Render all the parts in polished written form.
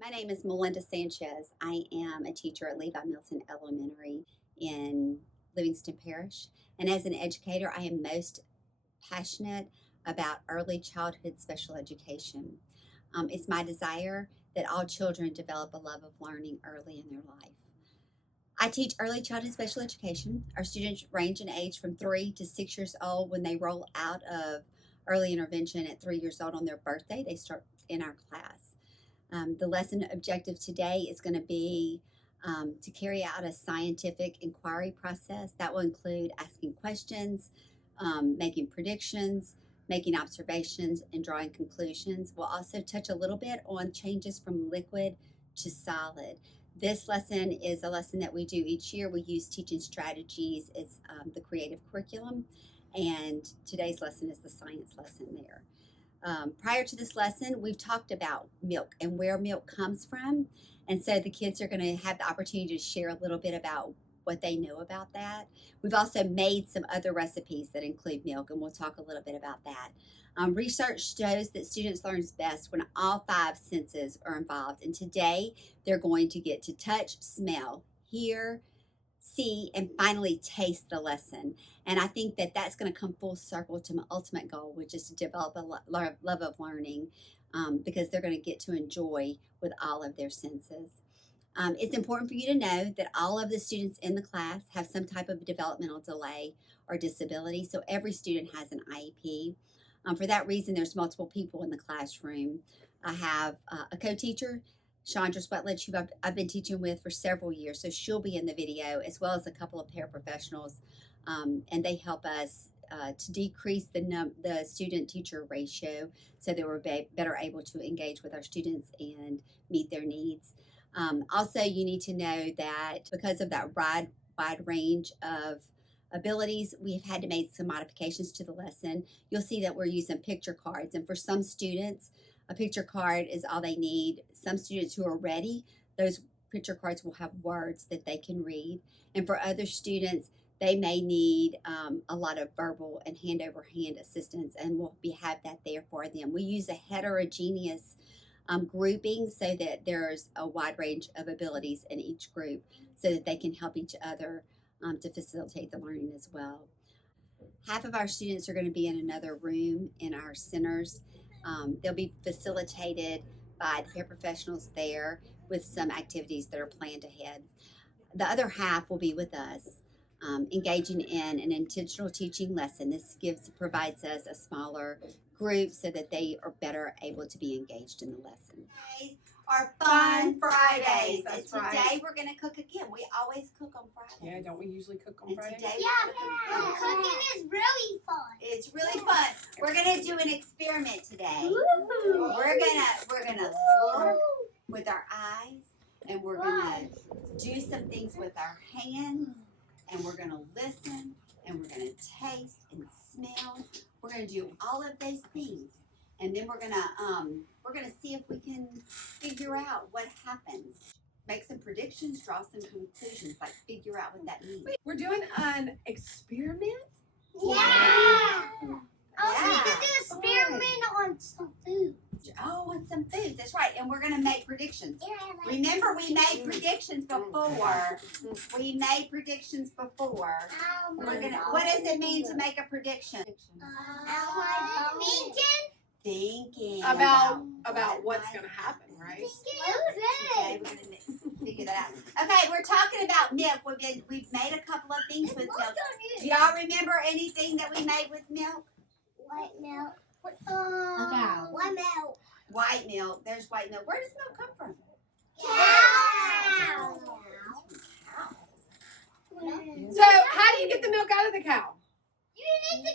My name is Melinda Sanchez. I am a teacher at Levi Milton Elementary in Livingston Parish. And as an educator, I am most passionate about early childhood special education. It's my desire that all children develop a love of learning early in their life. I teach early childhood special education. Our students range in age from 3 to 6 years old. When they roll out of early intervention at 3 years old on their birthday, they start in our class. The lesson objective today is going to be to carry out a scientific inquiry process. That will include asking questions, making predictions, making observations, and drawing conclusions. We'll also touch a little bit on changes from liquid to solid. This lesson is a lesson that we do each year. We use teaching strategies as the creative curriculum, and today's lesson is the science lesson there. Prior to this lesson, we've talked about milk and where milk comes from. And so the kids are going to have the opportunity to share a little bit about what they know about that. We've also made some other recipes that include milk, and we'll talk a little bit about that. Research shows that students learn best when all 5 senses are involved. And today, they're going to get to touch, smell, hear, see, and finally taste the lesson. And I think that that's going to come full circle to my ultimate goal, which is to develop a love of learning, because they're going to get to enjoy with all of their senses. It's important for you to know that all of the students in the class have some type of developmental delay or disability, so every student has an IEP. For that reason, there's multiple people in the classroom. I have a co-teacher, Chandra Swetlidge, who I've been teaching with for several years, so she'll be in the video, as well as a couple of paraprofessionals, and they help us to decrease the student-teacher ratio so that we're better able to engage with our students and meet their needs. Also, you need to know that because of that wide range of abilities, we've had to make some modifications to the lesson. You'll see that we're using picture cards, and for some students, a picture card is all they need. Some students who are ready, those picture cards will have words that they can read. And for other students, they may need a lot of verbal and hand-over-hand assistance, and we'll have that there for them. We use a heterogeneous grouping so that there's a wide range of abilities in each group so that they can help each other to facilitate the learning as well. Half of our students are going to be in another room in our centers. They'll be facilitated by the paraprofessionals there with some activities that are planned ahead. The other half will be with us, engaging in an intentional teaching lesson. This provides us a smaller group so that they are better able to be engaged in the lesson. Our fun Fridays. And today we're going to cook again. We always cook on Fridays. Yeah, don't we usually cook on Fridays? Yeah, cooking is really fun. It's really fun. We're going to do an experiment today. We're gonna look with our eyes, and we're going to do some things with our hands, and we're going to listen, and we're going to taste and smell. We're going to do all of those things, and then we're going to see if we can figure out what happens. Make some predictions, draw some conclusions, like figure out what that means. We're doing an experiment? Yeah. We could do an experiment on some food. Oh, on some foods, that's right. And we're going to make predictions. Remember, we made predictions before. We made predictions before. What does it mean to make a prediction? Thinking About what's going to happen, right? Okay, we're going to figure that out. Okay, we're talking about milk. We've made a couple of things with milk. Do y'all remember anything that we made with milk? White milk. White milk. White milk. There's white milk. Where does milk come from? Cow. So, how do you get the milk out of the cow?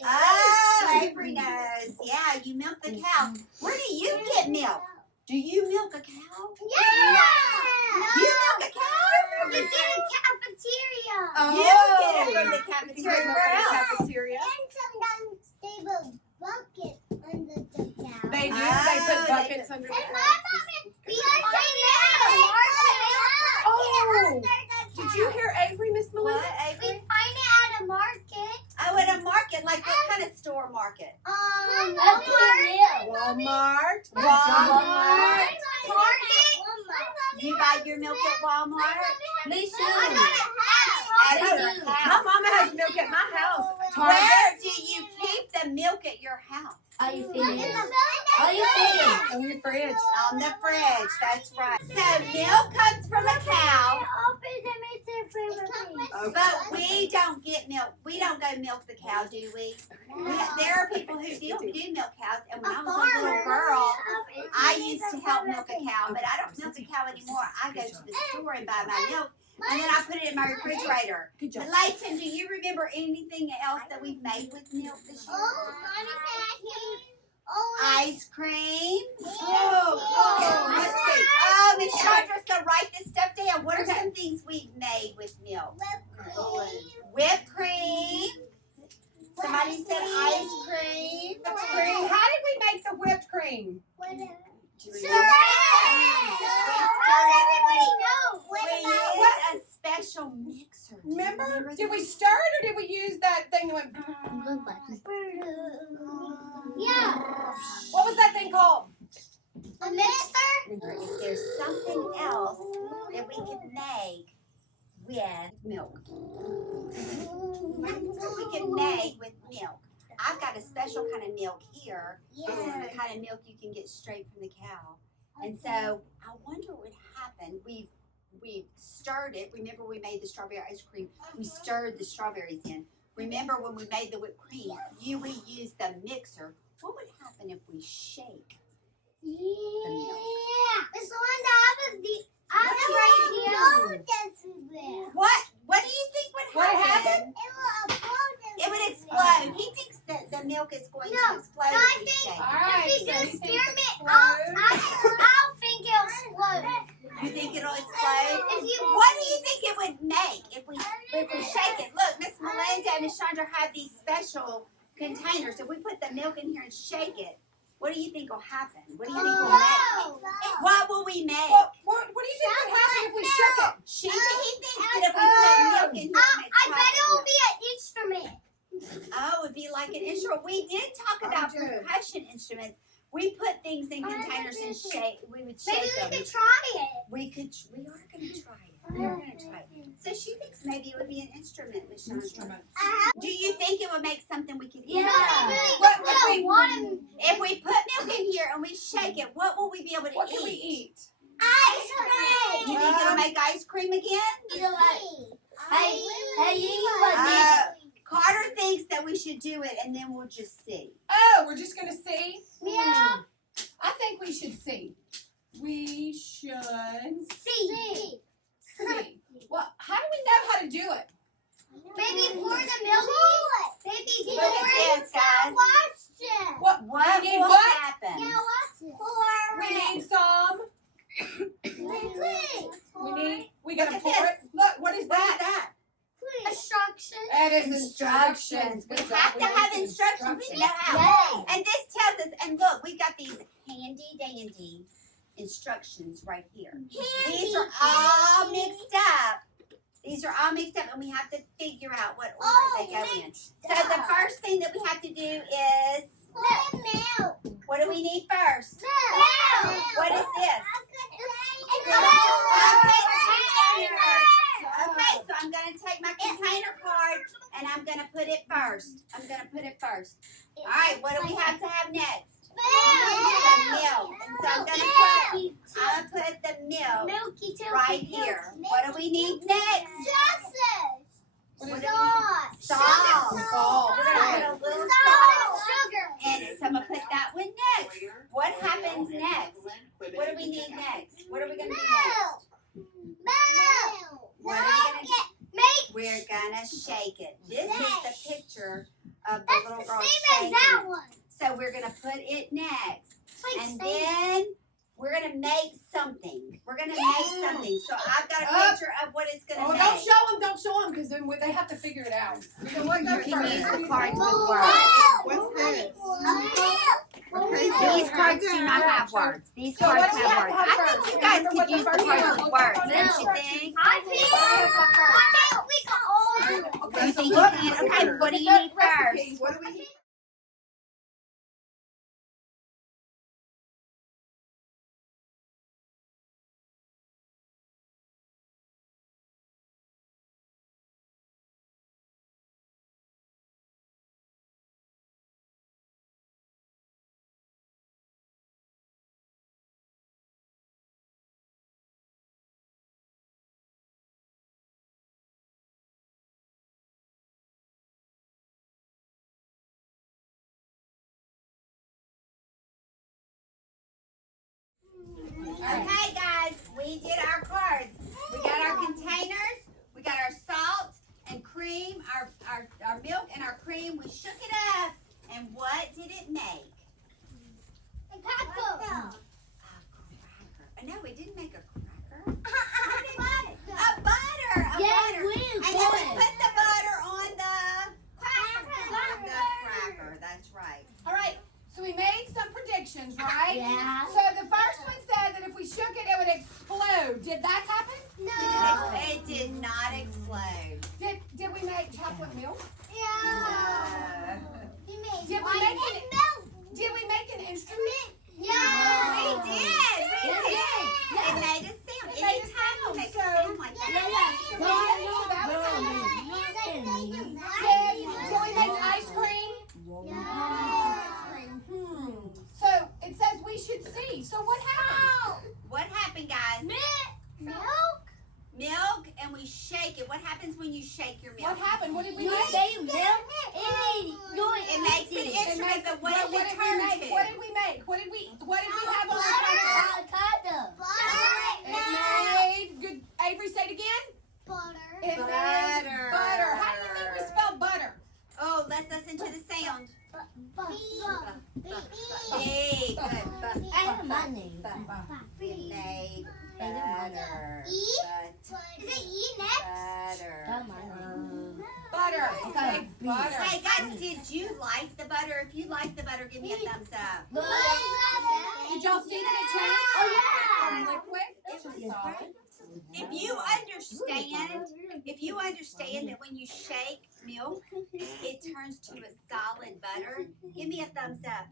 Oh, Avery knows. Yeah, you milk the cow. Where do you get milk? Do you milk a cow? Yeah. You milk a cow? You get a cafeteria. You get it from the cafeteria. Where else? Cafeteria. And sometimes they put buckets under the cow. They do. They put buckets under the And cow. my mom, we find it at a market. Oh, did you hear Avery, Miss Melinda? What, We Avery? find it at a market. Oh, at a market. Like what kind of store market? Walmart. Walmart. Walmart. Target. milk at Walmart? Me too. My mama has milk at my house. Where do you keep the milk at your house? Are you feeding? Are you feeding? On your fridge. On the fridge, that's right. So milk comes from a cow, but we don't get milk. We don't go milk the cow, do we? There are people who do milk cows, and when I was a little girl, I used to help milk a cow, but I don't milk a cow anymore. I go to the store and buy my milk, and then I put it in my refrigerator. Layton, do you remember anything else that we've made with milk this year? Ice cream. Let's see. Oh, Miss Chandra's gonna write this stuff down. What are some things we've made with milk? Whipped cream. Somebody said ice cream. Whipped cream. How did we make the whipped cream? We used a special mixer. Remember? Did we stir it or did we use that thing that went? Yeah. What was that thing called? A mixer? If there's something else that we could make with milk. We can make with milk. I've got a special kind of milk here. This is the kind of milk you can get straight from the cow. And so I wonder what would happen. We stirred it. Remember we made the strawberry ice cream. We stirred the strawberries in. Remember when we made the whipped cream, we used the mixer. What would happen if we shake the milk? It's the one that I was right here. What do you think would happen? It would explode. He thinks that the milk is going to explode if we shake it. Alright, If we do so you think experiment, it's I'll think it'll explode. You think it'll explode? If you What do you think it would make if we shake it? Look, Miss Melinda and Miss Chandra have these special containers. If we put the milk in here and shake it, what do you think will happen? What do you think we'll make? What will we make? What do you think would happen if we shook it? He thinks that if we put milk in here, I bet it will be an instrument. Oh, it would be like an instrument. We did talk about percussion instruments. We put things in containers and shake. We would shake Maybe them. we could try it. We are going to try it. We are going to try it. So she thinks maybe it would be an instrument, Miss Chandra. Do you think it would make something we could eat? If we put milk in here and we shake it, what will we be able to What eat? can we eat? Ice cream. You think it'll make ice cream again? Carter thinks that we should do it and then we'll just see. Oh, we're just gonna see? Yeah. I think we should see. We should See. see. Well, how do we know how to do it? Maybe pour the milk. Maybe pour Look at this, guys. Watch it. What What we need will what? happen? Yeah, watch it. Pour We it. need some. We gotta Look at pour this. it. Look, what is What is that? that? Instructions. That is Instructions. We have to have instructions to know how. Yes. And this tells us, and look, we got these handy dandy instructions right here. These are all mixed up. These are all mixed up, and we have to figure out what order they go in. So the first thing that we have to do is, Milk. what do we need first? Milk. What is this? Okay, so I'm going to take my container card, and I'm going to put it first. All right, what do we have to have next? The milk. And so I'm going to put the milk right here. What do we need next? What do we need? Salt. We're going to put a little salt in it. So I'm going to put that one next. What happens next? What do we need next? What are we going to do next? What are we going to do? We're going to shake it. This is the picture of the little girl shaking it. So we're going to put it next. And then we're going to make something. So I've got a picture of what it's going to Oh, make. don't show them, because then they have to figure it out. So what You goes can use first? the cards with words. What's this? These cards do not have words. These So cards what do we have have words. to have I think first? you guys Remember could what the use the first cards one with was? words, don't you think? I think we can all do it. Do Okay, you so think you look. can? Okay, what do you need first? Recipes. What do we need? Okay, guys, we did our cards. We got our containers, we got our salt and cream, our milk and our cream. We shook it up, and what did it make? A cracker. No, it didn't make a cracker. What did it make? A butter. A Yeah, butter. And then we put the butter on the cracker. That's right. All right. So we made some predictions, right? Yeah. So the first one said that if we shook it, it would explode. Did that happen? No. It did not explode. Did we make chocolate milk? Yeah. No. Did Did we make an instrument? Yeah. We did. We did. It made a sound. It made a Anytime you sound. make a So- sound like that. So that was Did we make ice cream? So it says we should see. So what happened? What happened, guys? Milk. Milk, and we shake it. What happens when you shake your milk? What happened? What did we You make? say milk. It makes an instrument, but what does it turn to? What did we make? What did we have on our cracker? It made good. Avery, say it again. It made Butter. butter. How do you think we spell butter? Oh, let's listen to the sound. B. Hey, good. And money. It made And butter. E? But- Is it E next? Butter. Butter. It made butter. Hey guys, did you like the butter? If you like the butter, give me a thumbs up. Did y'all see that it changed? Oh, From yeah. liquid to solid. If you understand that when you shake milk, it turns to a solid butter, give me a thumbs up.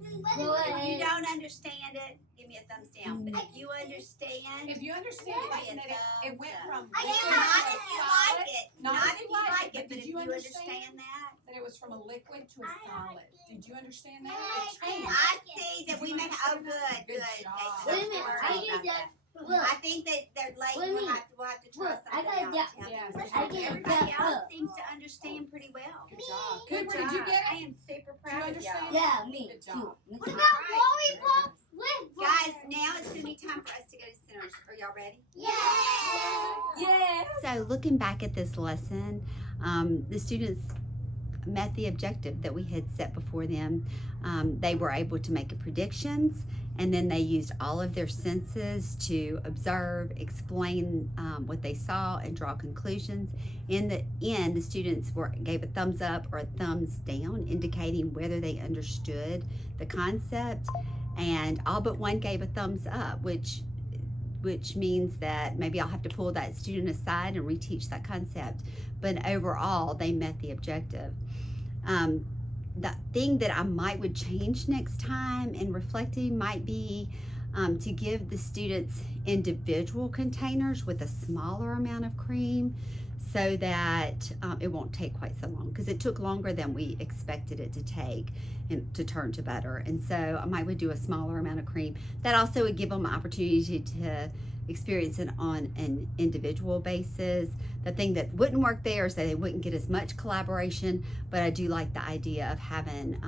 If you don't understand it, give me a thumbs down. But if you understand, If you understand it went from I liquid get not to if you solid, like it, Not not if if you you like like it, it, but but did if you you understand? understand that, that it was from a liquid to a solid. Did you understand that? I It changed. I see that we may. Oh, good, good. Good job. Okay, Wait a minute, sorry I about get that. Look. I think that they're late. Wait a We'll minute. have to try Look, I something got else. that. Yeah. I get Everybody that else up. seems to understand pretty well. Good job. Good Cooper, did you job. get I it? am super Did you proud of you. understand? Yeah, me Good too. job. What about lollipops with Guys, now it's going to be time for us to go to Centers. Are y'all ready? Yeah. So looking back at this lesson, the students met the objective that we had set before them. They were able to make predictions, and then they used all of their senses to observe, explain what they saw, and draw conclusions. In the end, the students gave a thumbs up or a thumbs down, indicating whether they understood the concept, and all but one gave a thumbs up, which means that maybe I'll have to pull that student aside and reteach that concept. But overall, they met the objective. The thing that I would change next time in reflecting might be to give the students individual containers with a smaller amount of cream, so that it won't take quite so long, because it took longer than we expected it to take and to turn to butter. And so I would do a smaller amount of cream. That also would give them an opportunity to experience it on an individual basis. The thing that wouldn't work there is that they wouldn't get as much collaboration, but I do like the idea of having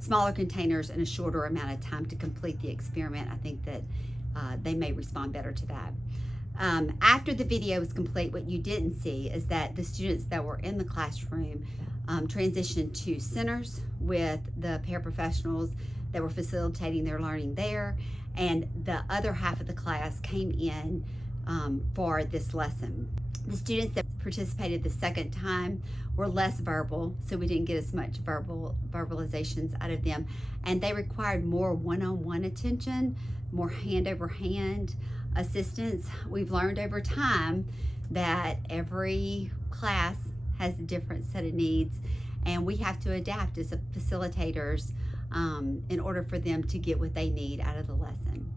smaller containers and a shorter amount of time to complete the experiment. I think that they may respond better to that. After the video was complete, what you didn't see is that the students that were in the classroom transitioned to centers with the paraprofessionals that were facilitating their learning there, and the other half of the class came in for this lesson. The students that participated the second time were less verbal, so we didn't get as much verbalizations out of them, and they required more one-on-one attention, more hand-over-hand assistance. We've learned over time that every class has a different set of needs, and we have to adapt as facilitators in order for them to get what they need out of the lesson.